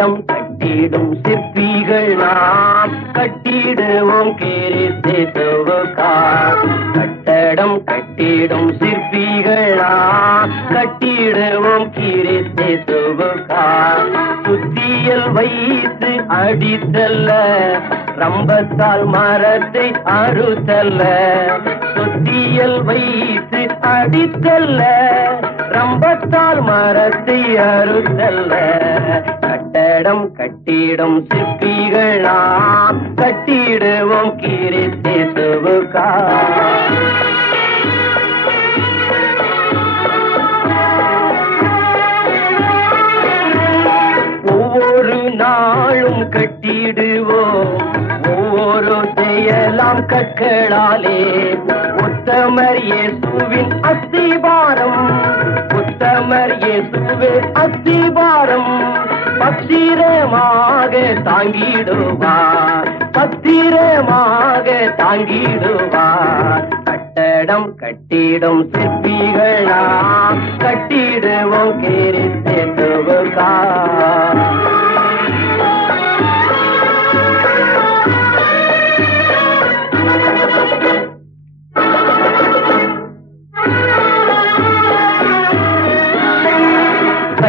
கட்டிடம் கட்டிடும் சிற்பிகள் நாம். கட்டிடுவோம் கேரிசேத்துவுக்கார் கட்டடம் கட்டிடும் சிற்பிகள் நாம். கட்டிடுவோம் கீரிசேத்துவுக்கார் சுத்தியல் வைத்து அடித்தல்ல ரம்பத்தால் மரத்தை அறுத்தல்ல. சுத்தியல் வைத்து அடித்தல்ல ரம்பத்தால் மரத்தை அறுத்தல்ல. கட்டடம் கட்டிடும் சிற்பிகள் நாம் கட்டிடுவோம் கீரித்தே சுவுகா ஒவ்வொரு நாளும் கட்டிடுவோம். ஒவ்வொரு செயலாம் கற்களாலே. உத்தமர் இயேசுவின் அஸ்திபாரம். உத்தமர் இயேசுவே அஸ்திபாரம் தாங்கிடுவார் பத்திரமாக தாங்கிடுவார் கட்டடம் கட்டிடும் சிற்பிகளா கட்டிடுவோம் கே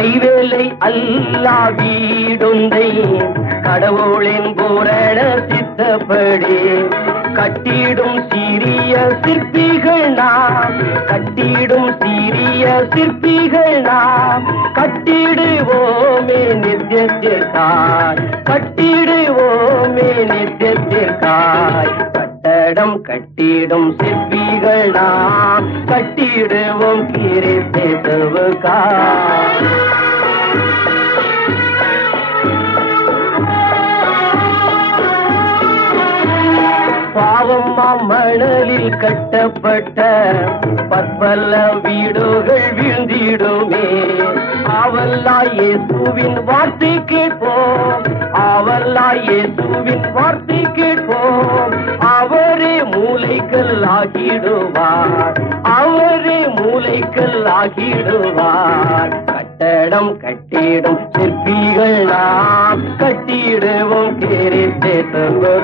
கைவேலை அல்லா வீடுந்தை கடவுளின் பூரண சித்தப்படி கட்டிடும் சீரிய சிற்பிகள் நாம். கட்டிடும் சீரிய சிற்பிகள் நாம். கட்டிடுவோமே நித்தியத்திற்காய். கட்டிடுவோமே நித்தியத்திற்காய். கட்டடம் கட்டிடும் சிற்பிகள் நாம். கட்டிடுவோம் கீரை தேசவுக்கா பாவம் மணலில் கட்டப்பட்ட பற்பல்ல வீடுகள் வீழ்ந்திடுமே. ஆவல்லா இயேசுவின் வார்த்தை கேட்போம் ஆவல்லா இயேசுவின் வார்த்தை கேட்போம் அவரே மூளைகள் ஆகிடுவார். அவரே மூளைகள் ஆகிடுவார். கட்டடம் கட்டிடும் சிற்பிகள் நாம் கட்டிடுவோம். கேரி தேசங்கா